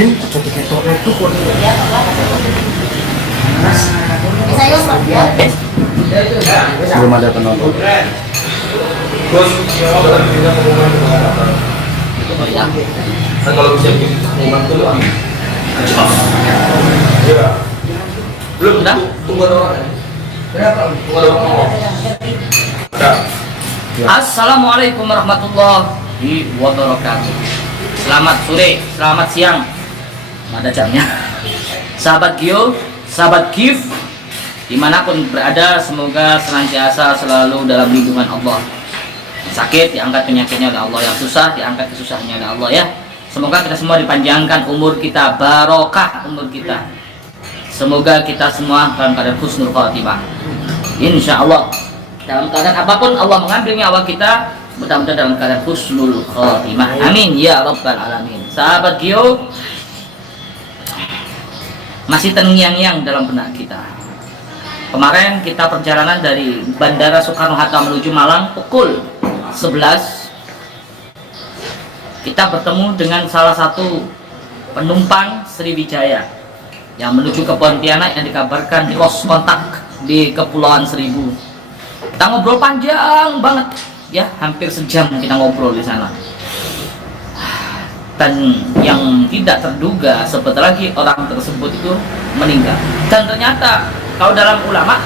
Din, jadi ketok itu kok. Belum ada penonton. Terus kan kalau bisa bikin pengumuman itu lebih cepat. Iya. Belum Udah? Tunggu ada orang. Tunggu ada orang. Udah. Assalamualaikum warahmatullahi wabarakatuh. Selamat sore, selamat siang. Ada jamnya. Sahabat Gio, sahabat Gif, dimanapun berada, semoga senantiasa selalu dalam lindungan Allah. Sakit diangkat penyakitnya oleh Allah, yang susah diangkat kesusahannya oleh Allah ya. Semoga kita semua dipanjangkan umur kita, barokah umur kita. Semoga kita semua dalam keadaan husnul khotimah. Insya Allah dalam keadaan apapun Allah mengambil nyawa kita, mudah-mudahan dalam keadaan husnul khotimah. Amin ya rabbal alamin. Sahabat Gio, masih terngiang-ngiang dalam benak kita. Kemarin kita perjalanan dari Bandara Soekarno-Hatta menuju Malang pukul 11. Kita bertemu dengan salah satu penumpang Sriwijaya yang menuju ke Pontianak yang dikabarkan di lost kontak di Kepulauan Seribu. Kita ngobrol panjang banget ya, hampir sejam kita ngobrol di sana. Dan yang tidak terduga sebentar lagi orang tersebut itu meninggal. Dan ternyata kalau dalam ulama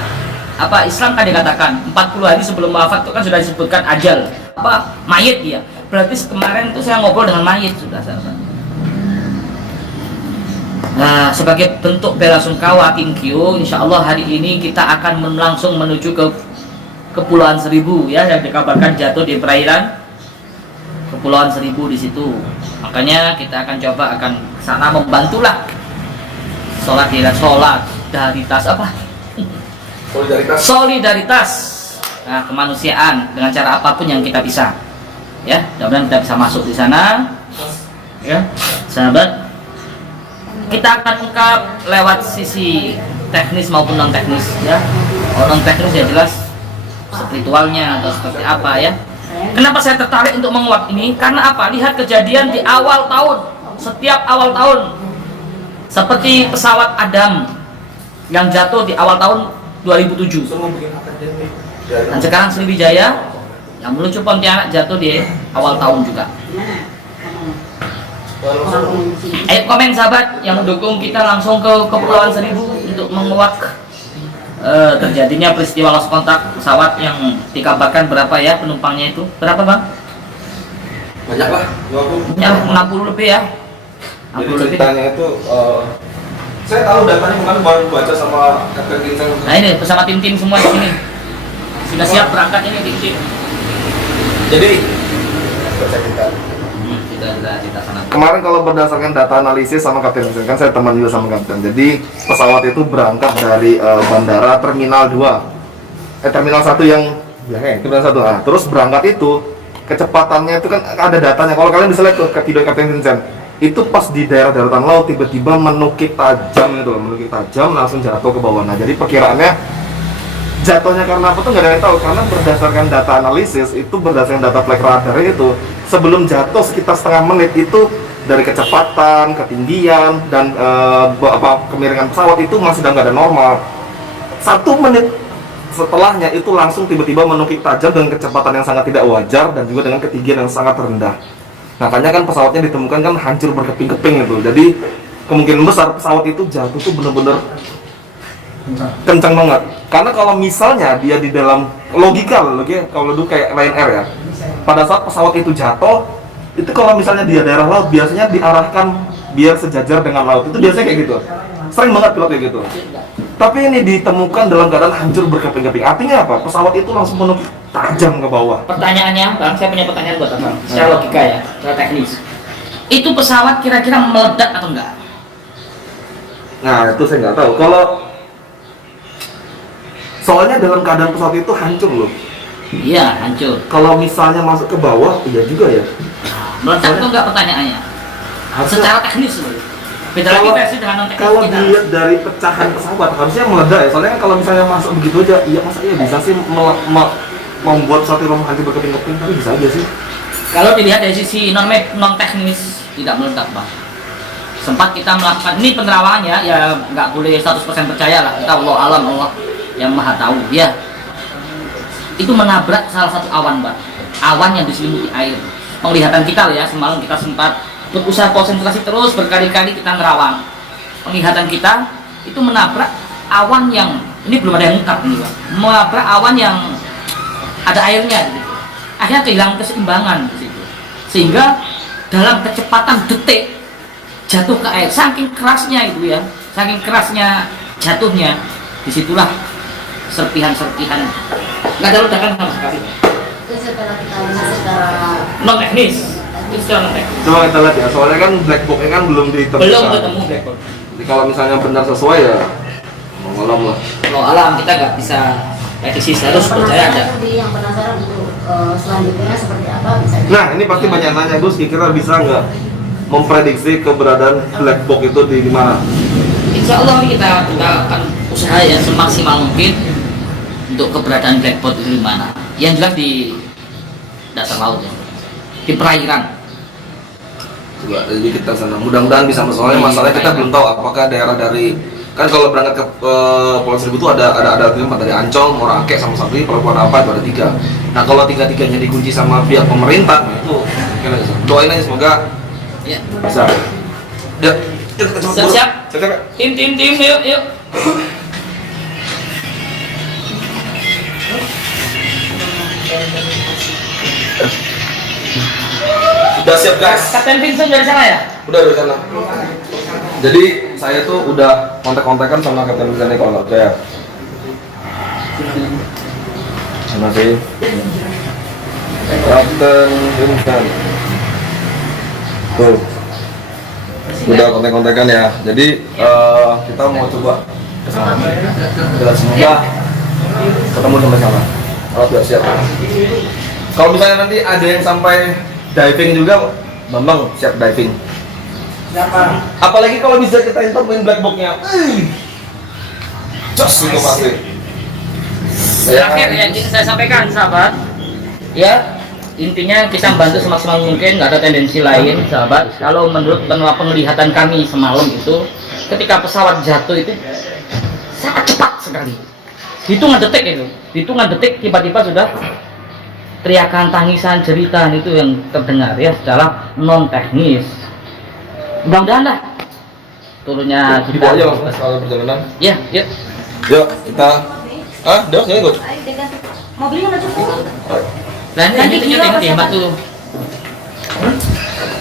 apa Islam kan dikatakan 40 hari sebelum wafat itu kan sudah disebutkan ajal apa mayit ya. Berarti kemarin itu saya ngobrol dengan mayit sudah sahabat. Nah, sebagai bentuk bela sungkawa Kinkyo, insya Allah hari ini kita akan langsung menuju ke Kepulauan Seribu ya, yang dikabarkan jatuh di perairan Kepulauan Seribu di situ. Makanya kita akan coba akan sana membantulah sholat dari tas apa? Solidaritas. Nah, kemanusiaan dengan cara apapun yang kita bisa. Ya, mudah-mudahan kita bisa masuk di sana. Ya, sahabat. Kita akan ungkap lewat sisi teknis maupun non teknis ya. Kalau non teknis ya jelas spiritualnya atau seperti apa ya. Kenapa saya tertarik untuk menguak ini? Karena apa? Lihat kejadian di awal tahun, setiap awal tahun, seperti pesawat Adam yang jatuh di awal tahun 2007. Dan sekarang Sriwijaya yang menuju Pontianak jatuh di awal tahun juga. Ayo komen sahabat yang mendukung kita langsung ke Kepulauan Seribu untuk menguak terjadinya peristiwa lost kontak pesawat yang dikabarkan berapa ya penumpangnya itu? Berapa bang? Banyak lah, 20. Ya 60 lebih ya. Jadi ceritanya itu saya tahu datanya kemarin baru baca sama Kapten Vincent. Nah ini bersama tim-tim semua di sini. Sudah siap berangkat ini tim-tim. Jadi baca kita. Kita sana. Kemarin kalau berdasarkan data analisis sama Kapten Vincent, kan saya teman juga sama Kapten. Jadi pesawat itu berangkat dari bandara Terminal 2. Terminal 1 yang Terminal 1. Nah, terus berangkat itu kecepatannya itu kan ada datanya. Kalau kalian bisa lihat tuh ke video Kapten Vincent, itu pas di daerah daratan laut tiba-tiba menukik tajam gitu loh, menukik tajam langsung jatuh ke bawah. Nah, jadi perkiraannya jatuhnya karena apa tuh nggak ada yang tahu, karena berdasarkan data analisis itu berdasarkan data flight radar itu sebelum jatuh sekitar setengah menit itu dari kecepatan, ketinggian dan kemiringan pesawat itu masih dalam keadaan normal. 1 menit setelahnya itu langsung tiba-tiba menukik tajam dengan kecepatan yang sangat tidak wajar dan juga dengan ketinggian yang sangat rendah. Makanya kan pesawatnya ditemukan kan hancur berkeping-keping itu. Jadi kemungkinan besar pesawat itu jatuh tuh bener-bener kencang banget. Karena kalau misalnya dia di dalam logika kalau dulu kayak Lion Air ya, pada saat pesawat itu jatuh, itu kalau misalnya dia daerah laut biasanya diarahkan biar sejajar dengan laut. Itu biasanya kayak gitu. Sering banget pilot kayak gitu. Tapi ini ditemukan dalam keadaan hancur berkeping-keping. Artinya apa? Pesawat itu langsung menukik tajam ke bawah. Pertanyaannya, bang, saya punya pertanyaan buat abang. Secara logika ya, secara teknis. Itu pesawat kira-kira meledak atau enggak? Nah, itu saya nggak tahu. Soalnya dalam keadaan pesawat itu hancur loh. Iya, hancur. Kalau misalnya masuk ke bawah, iya juga ya. Meledak atau enggak pertanyaannya? Secara teknis loh. Beda lagi versi dengan non teknis kalau kita. dilihat dari pecahan pesawat harusnya meledak ya. Soalnya kan kalau misalnya masuk begitu aja, iya masa iya bisa sih membuat pesawat itu hancur berkeping-keping, tapi bisa aja sih. Kalau dilihat dari sisi non teknis tidak meledak bang. sempat kita melakukan ini penerawangan ya nggak boleh 100% percaya lah, kita Allah alam, Allah yang maha tahu ya. Itu menabrak salah satu awan, Mbak, awan yang diselimuti air. Penglihatan kita ya, semalam kita sempat berusaha konsentrasi terus, berkali-kali kita nerawang. Penglihatan kita itu menabrak awan yang ini belum ada yang ungkap nih, Pak. Menabrak awan yang ada airnya gitu. Akhirnya kehilangan keseimbangan di situ. Sehingga dalam kecepatan detik jatuh ke air, saking kerasnya itu ya, saking kerasnya jatuhnya, disitulah serpihan-serpihan nggak ada ledakan sama sekali. Itu setelah kita lihat secara Non teknis, itu secara non teknis. Coba kita lihat ya, soalnya kan black box-nya kan belum ditemukan. Belum ketemu black box. Jadi kalau misalnya benar sesuai ya mengolam lah. Kalau alam kita nggak bisa prediksi, harus percaya aja. yang penasaran untuk selanjutnya seperti apa bisa. Nah ini pasti banyak nanya, Gus, kira-kira bisa nggak memprediksi keberadaan black box itu di mana? Insya Allah kita akan usaha ya semaksimal mungkin untuk keberadaan black box itu di mana. Yang jelas di dasar laut ya, di perairan. Coba jadi kita sana. Mudah-mudahan bisa, soalnya masalahnya kita belum tahu apakah daerah dari kan kalau berangkat ke Pulau Seribu itu ada tempat dari Ancol, Morake sama satu lagi Pelabuhan apa itu ada 3. Nah kalau 3-tiganya dikunci sama pihak pemerintah itu gimana, doain aja semoga Ya. bisa. Ya, yuk kita coba. Siap. Siap. Tim, yuk. Udah siap guys. Kapten Vincent dari sana ya? Udah dari sana. Jadi saya tuh udah kontak-kontakan sama Kapten Vincent kalau nggak percaya. Terima kasih. Kapten Vincent. Tuh. Udah kontak-kontakan ya. Jadi kita mau coba ke sana. Dan semoga ketemu sampai sana. Kalau sudah siap. Kalau misalnya nanti ada yang sampai diving juga, Bambang siap diving. Siapa? Apalagi kalau bisa kita temuin black box-nya. Jos itu pasti. Terakhir yang ingin saya sampaikan sahabat, ya intinya kita bantu semaksimal mungkin, nggak ada tendensi lain sahabat. Kalau menurut penglihatan kami semalam itu, ketika pesawat jatuh itu sangat cepat sekali. Hitungan detik tiba-tiba sudah teriakan, tangisan, jeritan itu yang terdengar ya secara non teknis. Mudah-mudahan lah turunnya Di bawah aja mas kalau perjalanan. Ya, yuk. Yuk kita. Dos nggak ikut? Ayo dengan mobilnya nggak cukup. Nanti tengok ya mbak tuh.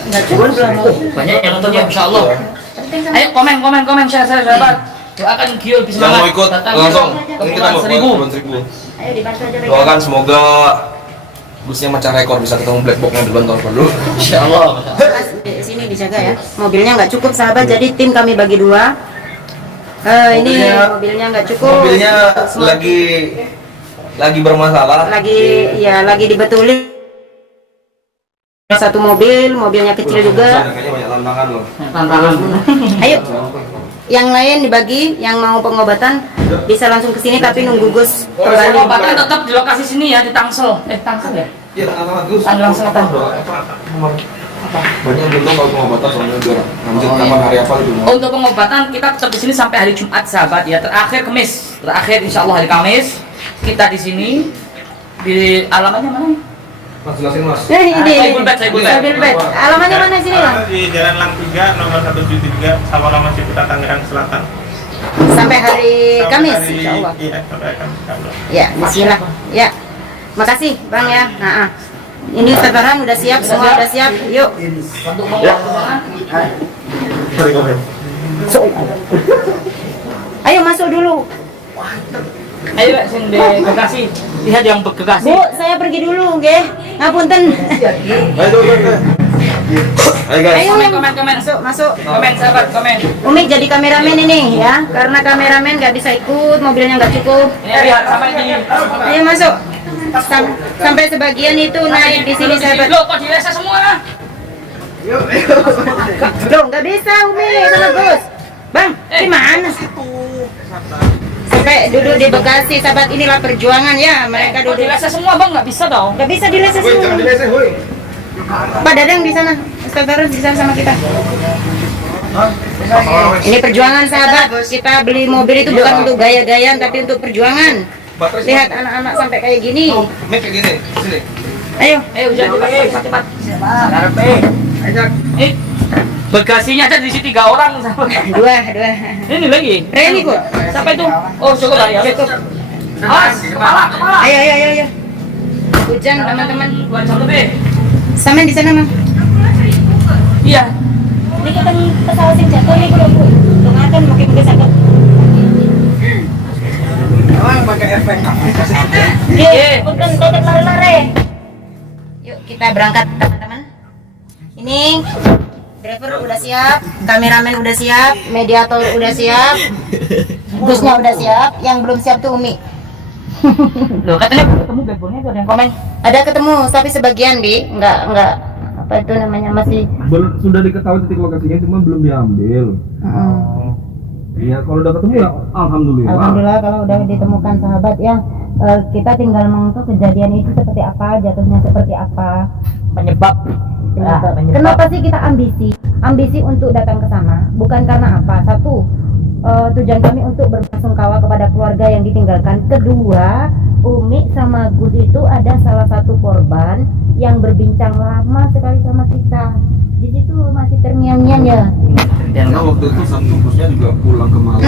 Nggak cukup belum. Banyak yang nonton ya, insya Allah. Ayo komen, share sahabat. Doakan Gio bisa Yang mau ikut datang langsung. ke Ini kita Kepulauan mau Seribu. Kepulauan Seribu. Ayo dibantu aja. Doakan semoga busnya macam rekor bisa ketemu black box-nya duluan tahun baru. Insya Allah. Mas, di sini dijaga ya. Mobilnya nggak cukup sahabat, jadi tim kami bagi 2. Ini mobilnya nggak cukup. Mobilnya lagi bermasalah. lagi dibetulin. Satu mobilnya kecil juga. Kayaknya banyak tantangan loh. Tantangan. Ayo, yang lain dibagi, yang mau pengobatan bisa langsung ke sini tapi nunggu Gus kembali. Pengobatan tetap di lokasi sini ya, di Tangsel. Tangsel ya? Iya, tantangan Gus. Tangerang Selatan. Banyak belum tahu kalau pengobatan soalnya biar lanjut kapan hari apa gitu. Untuk pengobatan kita tetap di sini sampai hari Jumat sahabat ya. Terakhir Kamis. Insya Allah hari Kamis kita di sini di alamannya mana? Mas jelasin mas. Ini. Saibul Bet. Alamannya mana sini Bang? Di Jalan Lang 3 nomor 173 Sawalama Ciputa Tangerang Selatan. Sampai hari Kamis Hari- insya Allah. Iya, sampai Kamis. insya Allah. Ya, bismillah. Ya. Makasih Bang ya. Ini Ustaz udah siap, semua udah siap. Yuk. Untuk pengobatan. Ayo masuk dulu. Ayo Pak, sing di Bekasi. Lihat yang Bekasi. Bu, saya pergi dulu, nggih. Ngapunten. Ayo guys. Ayo Komen. masuk. Komen sahabat, komen. Umi jadi kameramen ini ya, karena kameramen nggak bisa ikut, mobilnya nggak cukup. Ini lihat sampai di. Ayo masuk. Sampai sebagian itu naik di sini sahabat. Loh, kok diresa semua? Loh, nggak bisa Umi sama Gus. Bang, gimana? Sampai duduk di Bekasi sahabat, inilah perjuangan ya. Mereka Kok duduk. diresa semua bang? Nggak bisa dong. Nggak bisa dilesa semua. Pak Dadang di sana, Ustaz Darus di sana sama kita. Ini perjuangan sahabat. Kita beli mobil itu bukan untuk gaya-gayaan tapi untuk perjuangan. Lihat anak-anak sampai kayak gini. Ini kayak gini, sini. Ayo. Ayo cepat cepat. Bagasinya ada di sini 3 orang. Dua. Ini lagi. Reni kok. Siapa itu? Oh, cukup lah ya. Cukup. Kepala. Ayo. Hujan teman-teman. 2 jam lebih. Sama di sana, Mang. Iya. Ini kan pesawat yang jatuh nih kalau Bu. Dengarkan makin sakit. Emang pakai efek. Bukan tetap lari-lari. Yuk kita berangkat teman-teman. Ini driver udah siap, kameramen udah siap, mediator udah siap, busnya udah siap. Yang belum siap tuh Umi. Loh, katanya ketemu backbone-nya tuh ada yang komen. Ada ketemu, tapi sebagian Bi, enggak apa itu namanya masih. Sudah diketahui titik lokasinya, cuma belum diambil. Iya, kalau udah ketemu ya alhamdulillah. Alhamdulillah kalau udah ditemukan sahabat ya. Kita tinggal mengutuk kejadian itu seperti apa, jatuhnya seperti apa, Penyebab. Kenapa sih kita ambisi untuk datang ke sana? Bukan karena apa? Satu, tujuan kami untuk berbelasungkawa kepada keluarga yang ditinggalkan. Kedua, Umi sama Gus itu ada salah satu korban yang berbincang lama sekali sama kita. Di situ masih terngiang-ngiang ya. Karena waktu itu satu busnya juga pulang ke Malang.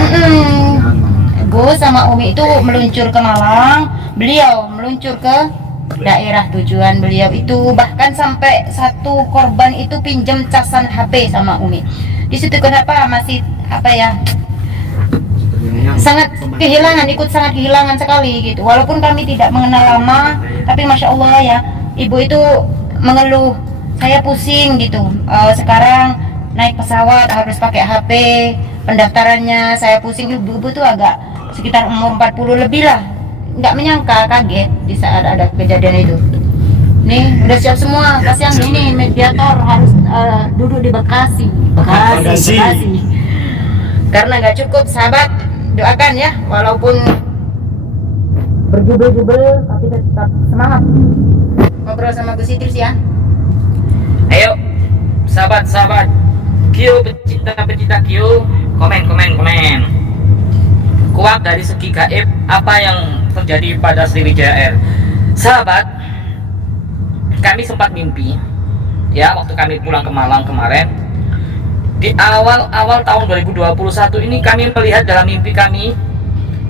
Gus sama Umi itu meluncur ke Malang, beliau meluncur ke daerah tujuan beliau itu, bahkan sampai satu korban itu pinjam casan HP sama Umi. Di situ kenapa masih apa ya? Sangat kehilangan, sangat kehilangan sekali gitu. Walaupun kami tidak mengenal lama, tapi masya Allah ya, ibu itu mengeluh, saya pusing gitu. Sekarang naik pesawat harus pakai HP, pendaftarannya saya pusing. Ibu tuh agak sekitar umur 40 lebih lah, nggak menyangka, kaget di saat ada kejadian itu. Nih udah siap semua, kasihan ini mediator harus duduk di Bekasi. Karena nggak cukup sahabat, doakan ya, walaupun berjubel-jubel tapi tetap semangat. Ngobrol sama Gus Idris ya. Ayo, sahabat-sahabat Q, pecinta Q, komen. Kuat dari segi gaib apa yang terjadi pada Sriwijaya Air. Sahabat, kami sempat mimpi ya waktu kami pulang ke Malang kemarin. Di awal tahun 2021 ini kami melihat dalam mimpi kami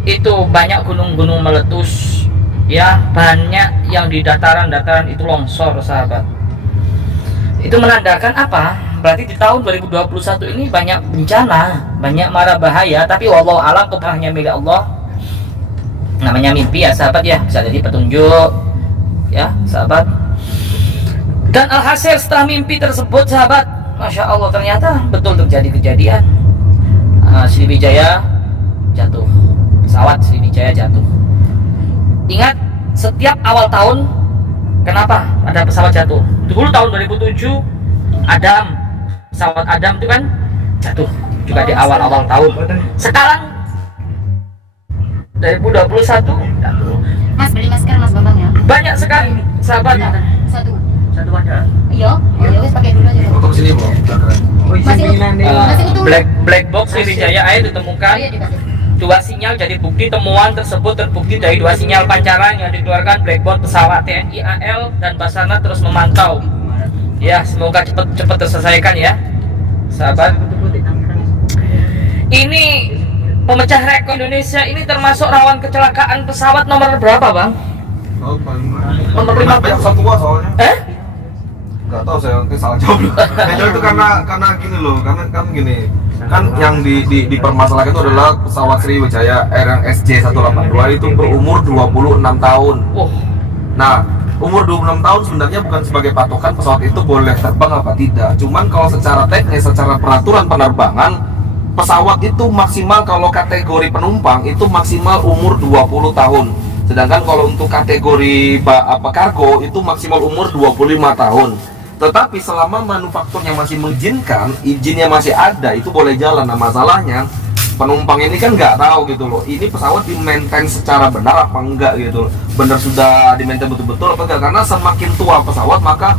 itu banyak gunung-gunung meletus ya, banyak yang di dataran-dataran itu longsor sahabat. Itu menandakan apa? Berarti di tahun 2021 ini banyak bencana, banyak mara bahaya, tapi wallahu alam keberkahannya milik Allah. Namanya mimpi ya sahabat ya, bisa jadi petunjuk ya sahabat. Dan alhasil setelah mimpi tersebut sahabat, masya Allah ternyata betul terjadi kejadian. Sriwijaya jatuh, pesawat Sriwijaya jatuh. Ingat setiap awal tahun kenapa ada pesawat jatuh? Dulu tahun 2007 pesawat Adam itu kan jatuh juga di awal-awal tahun. Sekarang 2021 jatuh. Mas beli masker Mas Bambang ya. Banyak sekali sahabat. Satu ada. iya wes pakai dulu aja. Foto sini mau. Masih utuh. Black box Sriwijaya Air ditemukan. Iya, dikasih. 2 sinyal jadi bukti. Temuan tersebut terbukti dari 2 sinyal pancaran yang dikeluarkan blackboard pesawat TNI AL dan Basarnas terus memantau. Ya, semoga cepat terselesaikan ya, sahabat. Ini pemecah rekor Indonesia ini termasuk rawan kecelakaan pesawat nomor berapa, Bang? Nomor 15 satu soalnya. Gak tahu saya, nanti salah jawab. Itu karena gini loh, kan gini. Kan yang dipermasalahkan itu adalah pesawat Sriwijaya Air yang SJ182 itu berumur 26 tahun. Nah, umur 26 tahun sebenarnya bukan sebagai patokan pesawat itu boleh terbang apa tidak. Cuman kalau secara teknis, secara peraturan penerbangan, pesawat itu maksimal kalau kategori penumpang itu maksimal umur 20 tahun. Sedangkan kalau untuk kategori kargo itu maksimal umur 25 tahun. Tetapi selama manufakturnya masih mengizinkan, izinnya masih ada, itu boleh jalan. Nah masalahnya penumpang ini kan nggak tahu gitu loh, ini pesawat di-maintain secara benar apa enggak gitu loh, benar sudah di-maintain betul-betul apa enggak, karena semakin tua pesawat maka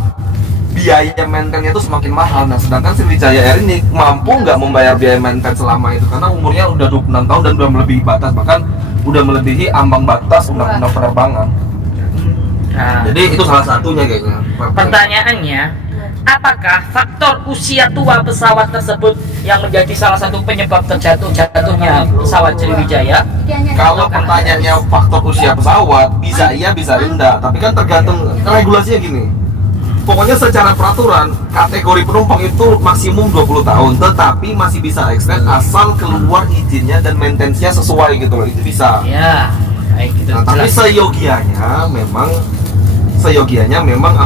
biaya maintenance itu semakin mahal. Nah, sedangkan Sriwijaya Air ini mampu nggak membayar biaya maintenance selama itu karena umurnya udah 26 tahun dan udah melebihi batas, bahkan udah melebihi ambang batas undang-undang penerbangan. Nah, Jadi itu salah satunya kayaknya. pertanyaannya, apakah faktor usia tua pesawat tersebut yang menjadi salah satu penyebab jatuhnya pesawat Sriwijaya? Kalau pertanyaannya faktor usia pesawat, bisa iya bisa enggak, tapi kan tergantung regulasinya gini. Pokoknya secara peraturan kategori penumpang itu maksimum 20 tahun, tetapi masih bisa extend asal keluar izinnya dan maintenance-nya sesuai gitu loh, itu bisa. Ya, baik itu Nah, tapi seyogianya memang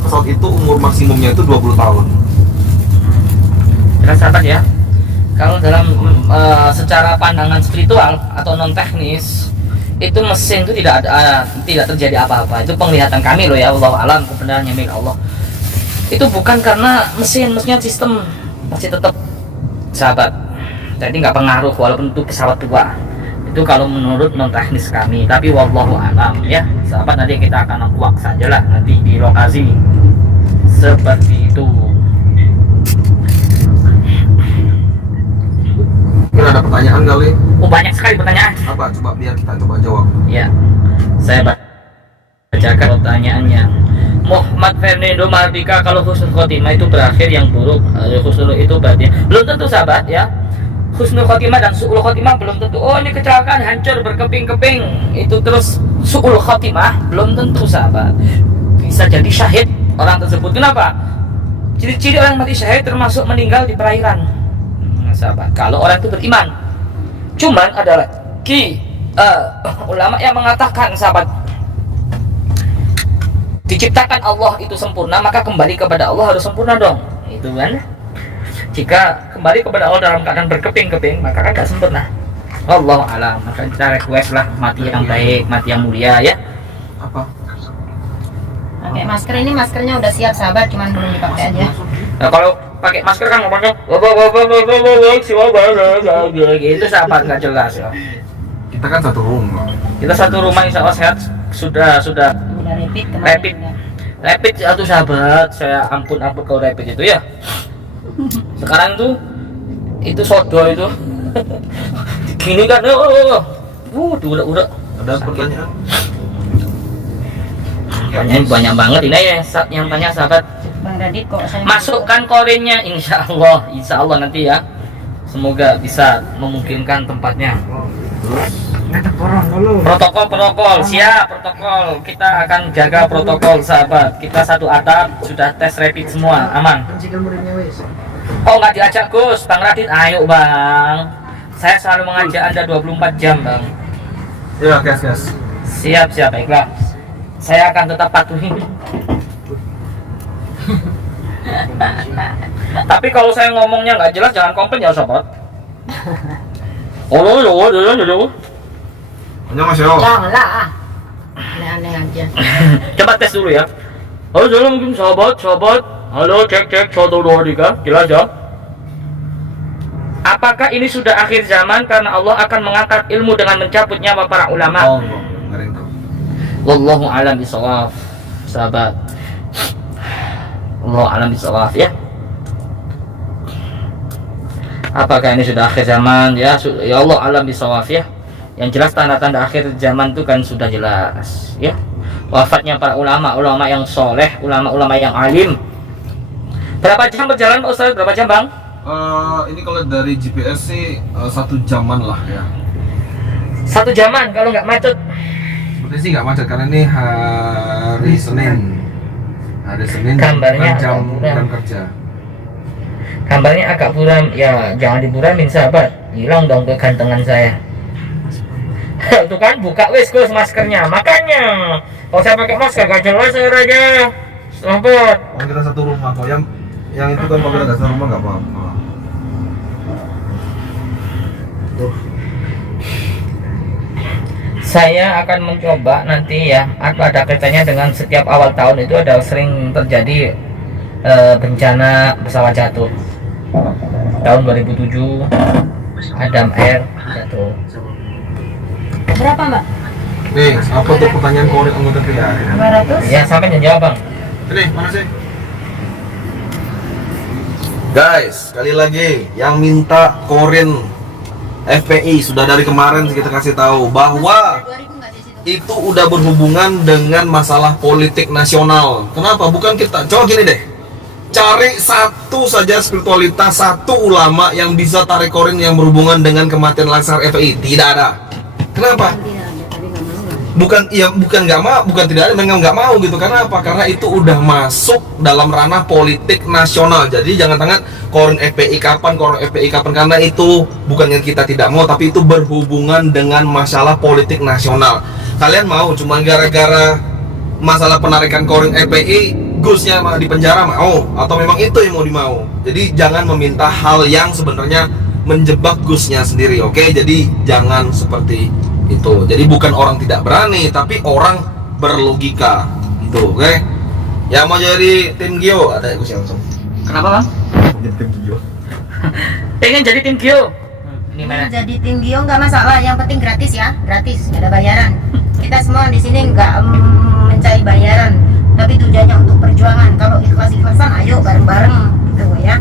pesawat itu umur maksimumnya itu 20 tahun. jelas sahabat ya. Kalau dalam secara pandangan spiritual atau non teknis, itu mesin itu tidak terjadi apa-apa. Itu penglihatan kami loh ya, Allah alam, kebenarannya milik Allah. Itu bukan karena mesinnya sistem masih tetap sahabat. Jadi nggak pengaruh walaupun itu pesawat tua. Itu kalau menurut non teknis kami. Tapi wallahu alam ya, sahabat, nanti kita akan kuak sajalah nanti di lokasi seperti itu. Mungkin ada pertanyaan kali? Oh, banyak sekali pertanyaan. Apa? Coba biar kita coba jawab. Ya, saya bacakan pertanyaannya. Muhammad Fernando Mardika, kalau husnul khotimah itu berakhir yang buruk, husnul itu berarti belum tentu sahabat ya. Husnul khotimah dan su'ul khotimah belum tentu. Oh, ini kecelakaan hancur berkeping-keping, itu terus su'ul khotimah belum tentu sahabat. Bisa jadi syahid orang tersebut. Kenapa? Ciri-ciri orang mati syahid termasuk meninggal di perairan. Sahabat, kalau orang itu beriman. Cuman ada lagi ulama yang mengatakan sahabat, diciptakan Allah itu sempurna, maka kembali kepada Allah harus sempurna dong. Itu kan. Jika kembali kepada Allah dalam keadaan berkeping-keping, maka kan tidak sempurna. Allah alam. Maka kita request lah mati yang baik, mati yang mulia ya. Apa? Pakai masker, ini maskernya udah siap sahabat, cuman belum dipakai aja. Nah, kalau pakai masker kan ngomongnya gitu sahabat, nggak jelas ya. Kita kan satu rumah. Kita satu rumah, insya Allah sehat. Sudah Udah rapid kemarin. Rapid. Rapid satu sahabat, saya ampun kalau rapid itu ya. Sekarang tuh itu sodo itu gini kan, udah Ada pertanyaan? banyak banget ini ya yang tanya sahabat. Bang Radit kok saya Masukkan korinnya, insya Allah nanti ya, semoga bisa memungkinkan tempatnya. Protokol siap, protokol kita akan jaga protokol sahabat. Kita satu atap sudah tes rapid semua, aman. Oh, nggak diajak Gus, Bang Radit, ayo Bang, saya selalu mengajak Anda 24 jam Bang. Ya, gas. Siap, baiklah, saya akan tetap patuhi. Tapi kalau saya ngomongnya nggak jelas, jangan komplain ya sahabat. Annyeonghaseyo. janganlah aneh-aneh aja. Coba tes dulu ya. Halo, mungkin sahabat. Halo, cek 1 2 3, jelas ya. Apakah ini sudah akhir zaman karena Allah akan mengangkat ilmu dengan mencabut nyawa para ulama? Oh, nggak ada yang tahu. Wallahu a'lam bishawab, sahabat. Wallahu a'lam bishawab ya. Apakah ini sudah akhir zaman ya? Ya Allah a'lam bishawab ya. Yang jelas tanda-tanda akhir zaman itu kan sudah jelas ya. Wafatnya para ulama yang soleh, ulama yang alim. Berapa jam berjalan Pak Ustaz? Berapa jam Bang? Ini kalau dari GPS sih 1 jaman lah ya. 1 jaman kalau nggak macet. Seperti sih nggak macet karena ini hari Senin. Hari Senin Gambarnya bukan jam agak kerja. Gambarnya agak buram, ya jangan diburamin sahabat. Hilang dong kegantengan saya. Itu kan buka wis Gus maskernya. Makanya kalau saya pakai masker gak jelas suaranya. Sahabat. Oh, kita satu rumah kok. Yang itu kan kalau kita nggak satu rumah nggak apa-apa. Saya akan mencoba nanti ya, ada kaitannya dengan setiap awal tahun itu ada sering terjadi bencana pesawat jatuh. Tahun 2007 Adam Air jatuh. Berapa Mbak? Nih, apa tuh pertanyaan korek anggota TNI? 200? Ya sampai jawab Bang. Ini mana sih? Guys, sekali lagi yang minta korin FPI sudah dari kemarin kita kasih tahu bahwa 2000 nggak di situ. itu udah berhubungan dengan masalah politik nasional. Kenapa? Bukan kita. Coba gini deh. Cari satu saja spiritualitas, satu ulama yang bisa tarik korin yang berhubungan dengan kematian Laskar FPI. Tidak ada. Kenapa? Bukan nggak mau, bukan tidak ada, memang nggak mau gitu. Karena apa? Karena itu udah masuk dalam ranah politik nasional. Jadi jangan tangan korin FPI kapan, karena itu bukannya kita tidak mau, tapi itu berhubungan dengan masalah politik nasional. Kalian mau cuma gara-gara masalah penarikan korin FPI, Gusnya di penjara mau, atau memang itu yang mau dimau? Jadi jangan meminta hal yang sebenarnya menjebak Gusnya sendiri, oke? Jadi jangan seperti itu. Jadi bukan orang tidak berani, tapi orang berlogika, gitu, oke? Yang mau jadi tim Gio ada Gus langsung. Kenapa bang? Jadi tim Gio. Pengen jadi tim Gio? Ini mana? Jadi tim Gio nggak masalah, yang penting gratis ya, gratis, nggak ada bayaran. Kita semua di sini nggak mencari bayaran, tapi tujuannya untuk perjuangan. Kalau ikhlas-ikhlasan, ayo bareng-bareng gitu ya.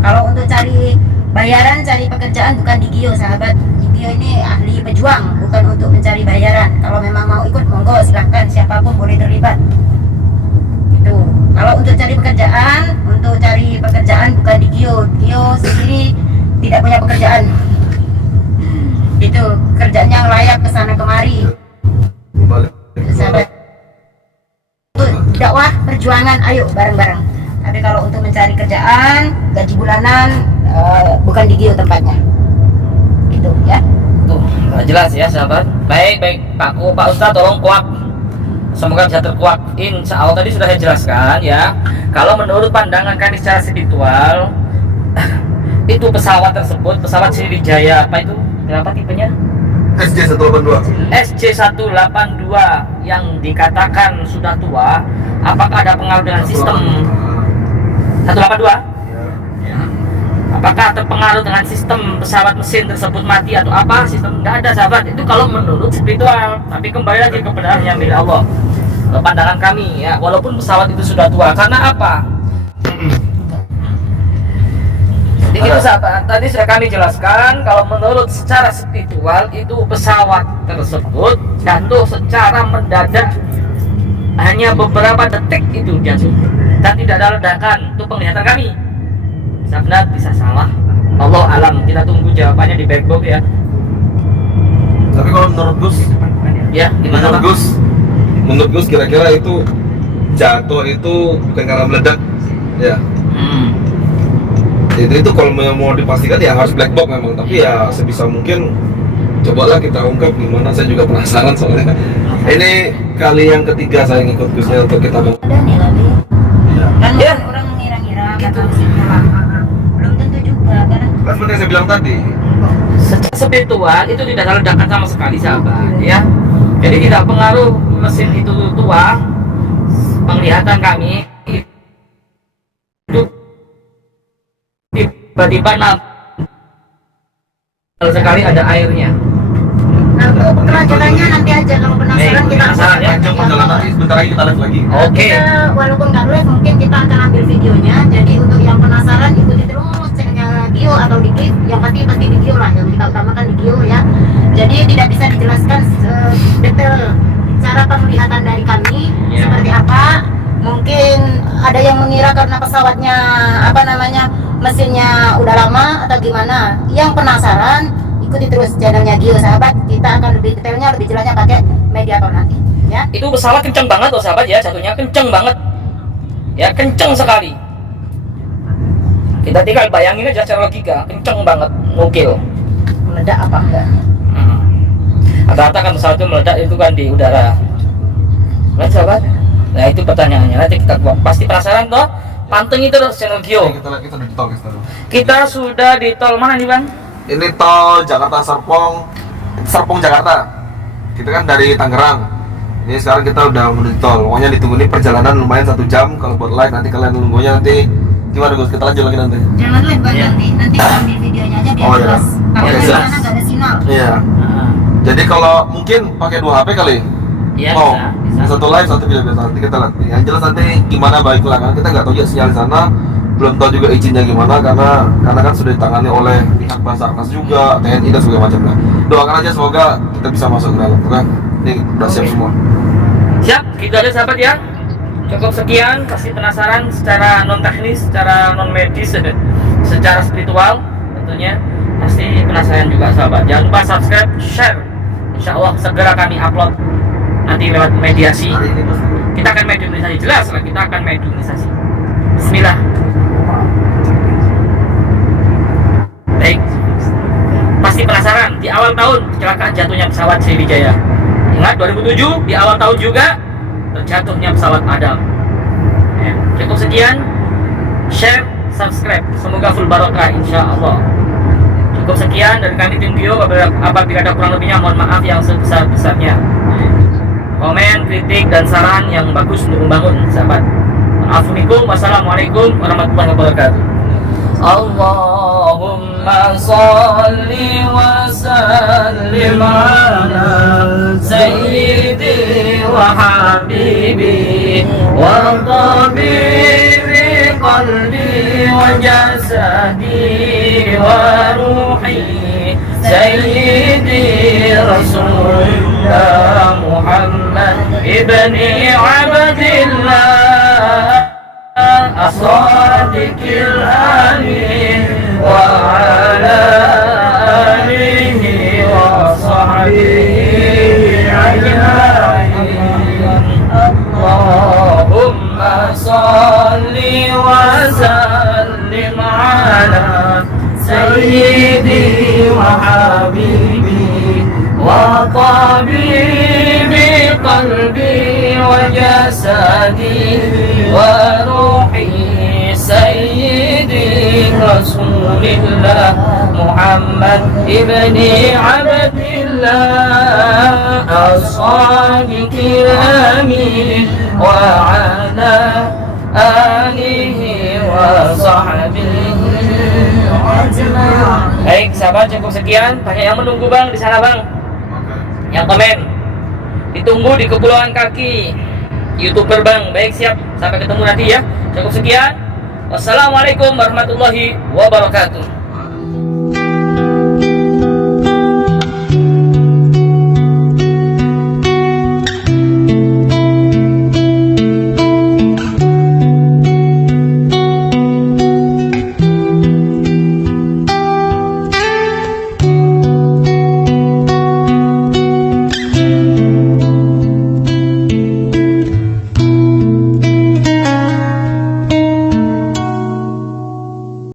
Kalau untuk cari bayaran, cari pekerjaan bukan di Gio, sahabat. Di Gio ini ahli pejuang, bukan untuk mencari bayaran. Kalau memang mau ikut, monggo silahkan, siapapun boleh terlibat. Gitu. Kalau untuk cari pekerjaan bukan di Gio. Gio sendiri tidak punya pekerjaan. Itu kerjaan yang layak kesana kemari. Sahabat. Untuk dakwah perjuangan, ayo bareng-bareng. Tapi kalau untuk mencari kerjaan, gaji bulanan, bukan di Gio tempatnya. Gitu ya. Tuh, nggak jelas ya sahabat. Baik, Pak Ustadz tolong kuak. Semoga bisa terkuak. Insya Allah tadi sudah saya jelaskan ya. Kalau menurut pandangan kami secara spiritual, itu pesawat tersebut, pesawat Sriwijaya apa itu? Berapa tipenya? SJ182. SJ182 yang dikatakan sudah tua, apakah ada pengaruh dengan sistem 182? Apakah terpengaruh dengan sistem pesawat mesin tersebut mati atau apa? Sistem nggak ada sahabat. Itu kalau menurut spiritual. Tapi kembali lagi kepada yang milik Allah. Pandangan kami ya, walaupun pesawat itu sudah tua. Karena apa? Jadi itu sahabat, tadi sudah kami jelaskan kalau menurut secara spiritual itu pesawat tersebut jatuh secara mendadak, hanya beberapa detik itu jatuh dan tidak ada ledakan. Itu penglihatan kami. Bisa benar, bisa salah. Allah alam, kita tunggu jawabannya di backbox ya. Tapi kalau menurut Gus, Ya, gimana Bang? menurut Gus kira-kira itu jatuh itu bukan karena meledak, ya. Itu kalau mau dipastikan ya harus black box memang, tapi ya sebisa mungkin cobalah kita ungkap gimana. Saya juga penasaran soalnya. Ini kali yang ketiga saya ngikut Gusnya untuk kita Ada nih lagi. Kan Ya. orang mengira-ngira kata mesinnya lama. Belum tentu juga kan. kan seperti yang saya bilang tadi. Secara spiritual itu tidak ada ledakan sama sekali sahabat ya. Jadi tidak pengaruh mesin itu tua. Penglihatan kami itu tiba-tiba sekali ada airnya. Nah, untuk kelanjutannya nanti aja, kalau penasaran Baik, kita penasaran ya? Panjang perjalanan ini, sebentar lagi kita live lagi. Oke. Kita, walaupun nggak live, mungkin kita akan ambil videonya. Jadi untuk yang penasaran ikuti terus channelnya Gio atau di Gio. Yang pasti di Gio lah, yang kita utamakan di Gio ya. Jadi tidak bisa dijelaskan detail cara penglihatan dari kami Ya. seperti apa. Mungkin ada yang mengira karena pesawatnya mesinnya udah lama atau gimana. Yang penasaran ikuti terus channelnya Gio sahabat. Kita akan lebih detailnya, lebih jelasnya pakai Mediator nanti ya. Itu pesawat kenceng banget loh sahabat ya, jatuhnya kenceng banget ya, kenceng sekali. Kita tinggal bayangin aja secara logika, kenceng banget, ngukil. Meledak apa enggak? Rata-rata kan pesawat itu meledak itu kan di udara. Kan sahabat? Nah itu pertanyaannya, nanti kita buat. Pasti penasaran toh? Pantengin terus channel Gio. Kita di tol guys. Kita sudah di tol mana nih bang? Ini tol Jakarta Serpong Jakarta. Kita kan dari Tangerang. Ini sekarang kita udah menuju tol. Pokoknya ditunggu ini perjalanan lumayan 1 jam. Kalau buat live nanti kalian nunggunya nanti gimana Gus? Kita lanjut lagi nanti. Jangan live Bang, Ya. nanti ambil videonya aja biar Oh, iya. jelas. Karena Oke, di jelas. sana nggak ada sinyal. Iya. Jadi kalau mungkin pakai 2 HP kali. Iya Oh, bisa. satu live satu video biasa. Nanti kita lihat. Yang jelas nanti gimana baiklah kan kita nggak tahu ya sinyal di sana belum tahu juga izinnya gimana karena kan sudah ditangani oleh pihak Basarnas juga, TNI dan segala macamnya. Doakan aja semoga kita bisa masuk ke dalam. Oke, ini udah siap semua. Siap, gitu aja sahabat ya. Cukup sekian, pasti penasaran secara non teknis, secara non medis, secara spiritual tentunya pasti penasaran juga sahabat. Jangan lupa subscribe, share. Insya Allah segera kami upload nanti lewat mediasi. Kita akan mediumisasi, jelas lah kita akan mediumisasi. Bismillah. Baik, pasti penasaran di awal tahun kecelakaan jatuhnya pesawat Sriwijaya. Ingat 2007 di awal tahun juga terjatuhnya pesawat Adam. Ya, cukup sekian, share, subscribe, semoga full barokah insya Allah. Cukup sekian dari kami tim Bio. Apabila ada kurang lebihnya mohon maaf yang sebesar-besarnya. Komen, kritik, dan saran yang bagus untuk membangun sahabat. Assalamualaikum warahmatullahi wabarakatuh. Allahumma salli wa sallim ala sayyidi wa habibi wa tabibi qalbi wa jasadi wa ruhi sayyidi rasulullah Muhammad ibni Abdillah الصادق الأمين وعلى آله وصحبه أجمعين اللهم صل وسلم على سيدي وحبيبي وطبيبي قلبي وجسدي وروحي سيدي رسول الله محمد ابن عبد الله الصادق الأمين وعلى آله وصحبه. Baik sahabat, cukup sekian. Banyak yang menunggu bang di sana bang, yang komen ditunggu di Kepulauan Kaki YouTuber bang. Baik, siap, sampai ketemu nanti ya. Cukup sekian, wassalamualaikum warahmatullahi wabarakatuh.